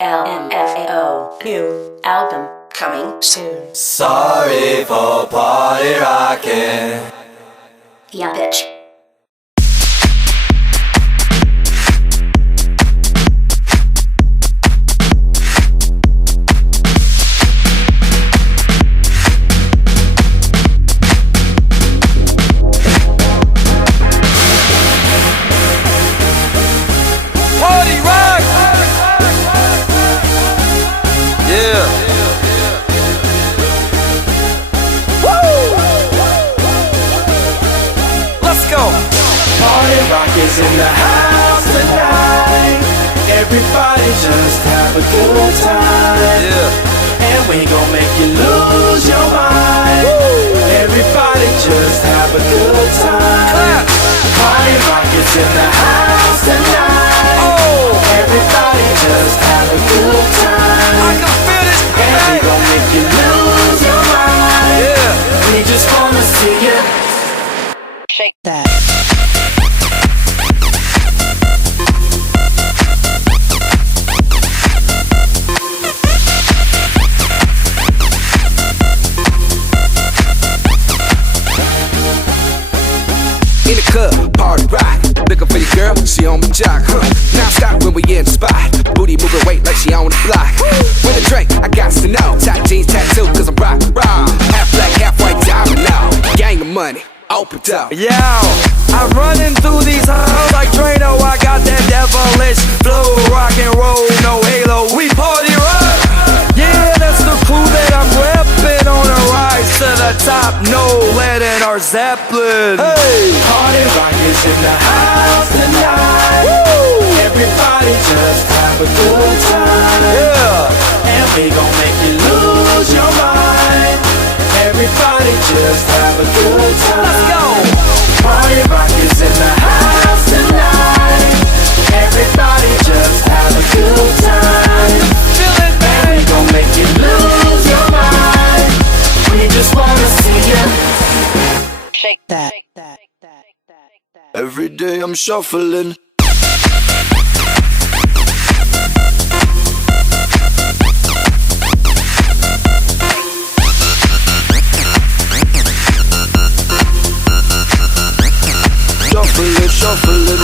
LMFAO. New album coming soon. Sorry for party rocking. Yeah, bitch. Party rock! Yeah. Woo! Let's go. Party rock is in the house tonight. Everybody just have a good time. Yeah. And we gon' make you lose your mind. Woo! Everybody just have a good time. Clap. Party rock is in the house tonight. Oh. Everybody just have a good time. I can feel this. And we gon' make you lose your mind. Yeah. We just wanna see you Shake that. In the club, party rock. Looking for your girl, she on my jock, huh? Now stop when we in the spot. Booty moving weight like she on the block. With a drink, I got to know. Tight jeans, tattoo, cause I'm rock, raw. Half black, half white, diamond now. Gang of money, open up. Yo, I'm running through these halls like Drano. I got that devilish flow, rock and roll, no halo. We party rock. Yeah, that's the crew that I'm reppin' on a rise to the top. No lead in our Zeppelin. Hey, party rock is in the house tonight. Woo! Everybody just have a good time. Yeah, and we gon' make you lose your mind. Everybody just have a good time. Let's go. Party rock is in the house tonight. Everybody just have a good time. Feel it, baby. And we gon' make you lose your mind. We just wanna see you Shake that. every day. I'm shuffling. Shuffling.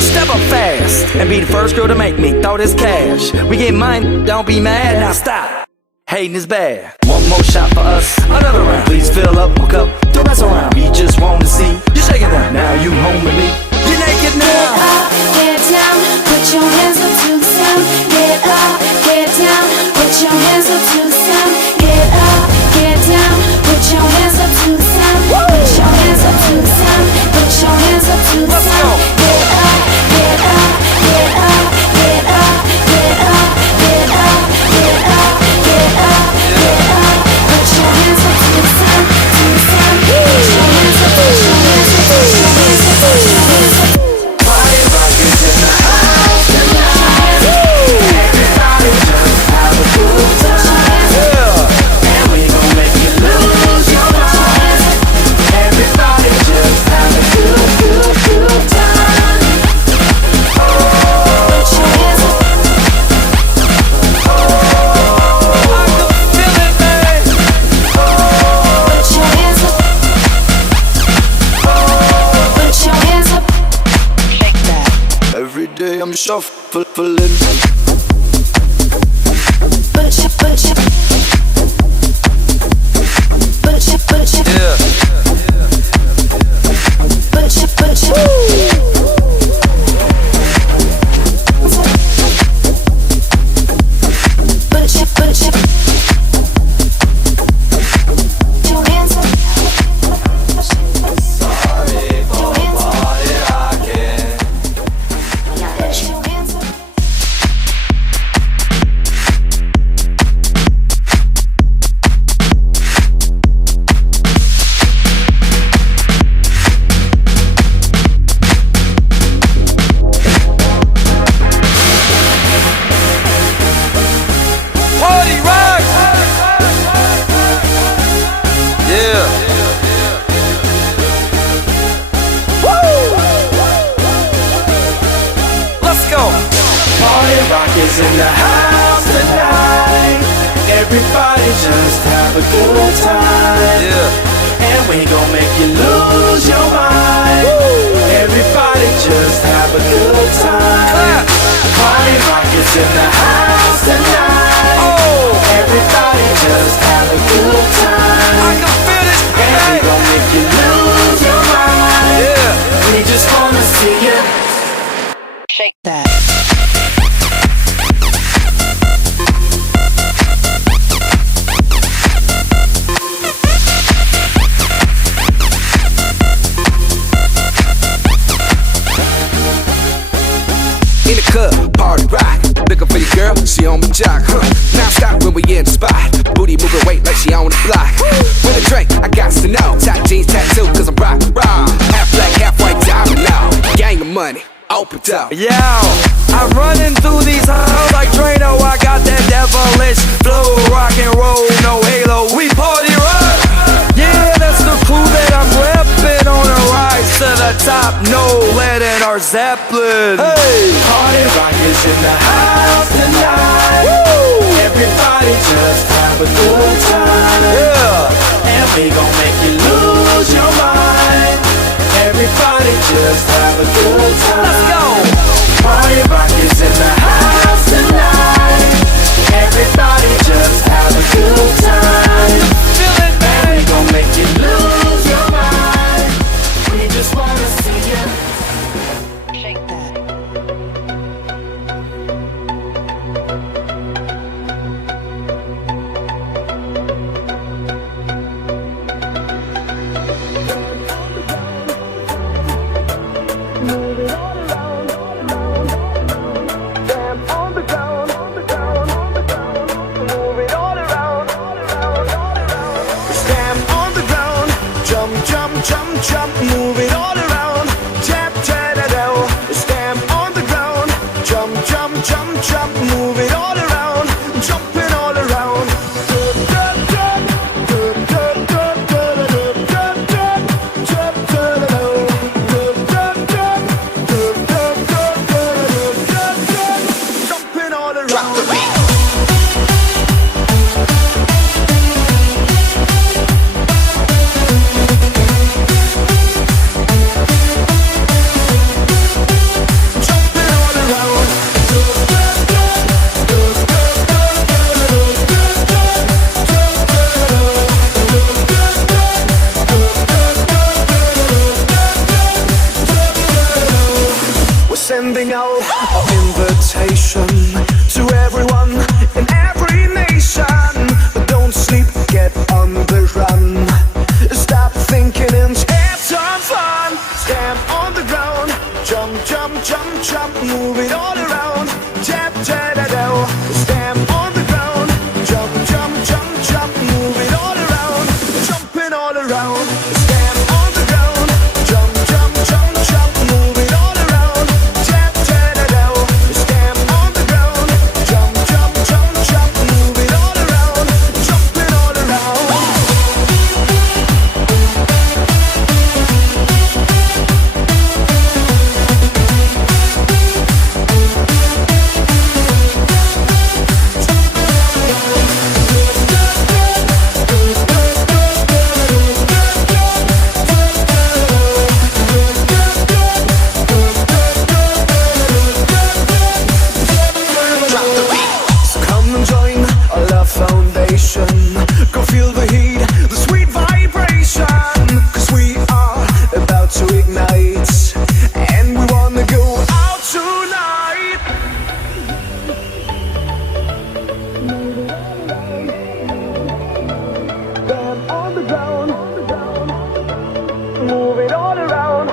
Step up fast and be the first girl to make me throw this cash. We get mine, don't be mad. Now stop. Hating is bad. One more shot for us, another round. Please fill up my cup, don't mess around. We just want to see you shaking that. Now you home with me. You're naked now. Get up, get down, put your hands up to the sound. Get up, get down, put your hands up to the sound. Get up, get down, put your hands up to the sound. Put your hands up to the sound. Put your hands up to the Let's sound. go. Get up, get up, get up, get up, get up, get up, get up, get up, get up. Put your hands up to the sound, to the sound. Put your hands up, put your hands up, put your hands up, put your hands up. Party rock is in the house tonight. Everybody just have a good time. Yeah. And we gon' make you lose your mind. Everybody just have a good time. Put your hands up. I can feel it, man. Put your hands up. Put your hands up. Shake that. Every day I'm shuffling. Put your, put your. Put your, put your. Yeah. Put your, put your. Put your, put your. Put your hands up. Sorry for Your hands up. party rocking. Yeah, bitch. Put your hands up. house tonight. Everybody just have a good time. Yeah. And we gon' make you lose your mind. Everybody just have a good time. Clap. Party rock is in the house tonight. Oh, Everybody just have a good I time. can feel this. And we Hey. gon' make you lose your mind. Yeah. We just wanna see you. Shake that. In the club, party rock. Looking for your girl, she on my jock, Now stop when we in the spot. Booty moving weight like she on the block. With a drink, I got to know. Tight jeans, tattoo, cause I'm rock, raw. Half black, half white, diamond now. Gang of money, open up. Yo, I'm running through these halls like Drano. I got that devilish flow, rock and roll, no halo. We party rock. Yeah, that's the crew that I'm repping on a rise to the top. No lead in our Zeppelin. Hey, Party rock is in the house tonight. Everybody just have a good time. yeah. And we gon' make you lose your mind. Everybody just have a good time. Let's go. Party rock is in the house tonight. Everybody just have a good time. Feel it, And we baby. gon' make you lose your mind. We just wanna see you. Shake that. Stand on the ground, jump, jump, jump, jump, move it all around. Tap, tap, da, stand on the ground, jump, jump, jump, jump, move it all around, jumping all around. Jumping all around. Drop the beat. Jumping all around. We're sending out our invitation to everyone in every nation. Don't sleep, get on the run. Stop thinking and have some fun. Stand on the ground, jump, jump, jump, jump, move it all around. Tap, tap, da, da. Stand on the ground, jump, jump, jump, jump, move it all around, jumping all around. Stand on the ground, jump, jump, jump, jump, move it all around. Tap, tap, da, da. Stand on the ground, jump, jump, jump, jump, move it all around, jumping all around. So come and join our love foundation. Go feel the heat, the sweet vibration. Cause we are about to ignite. And we wanna go out tonight. Stand on the ground. Move it all around.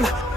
down.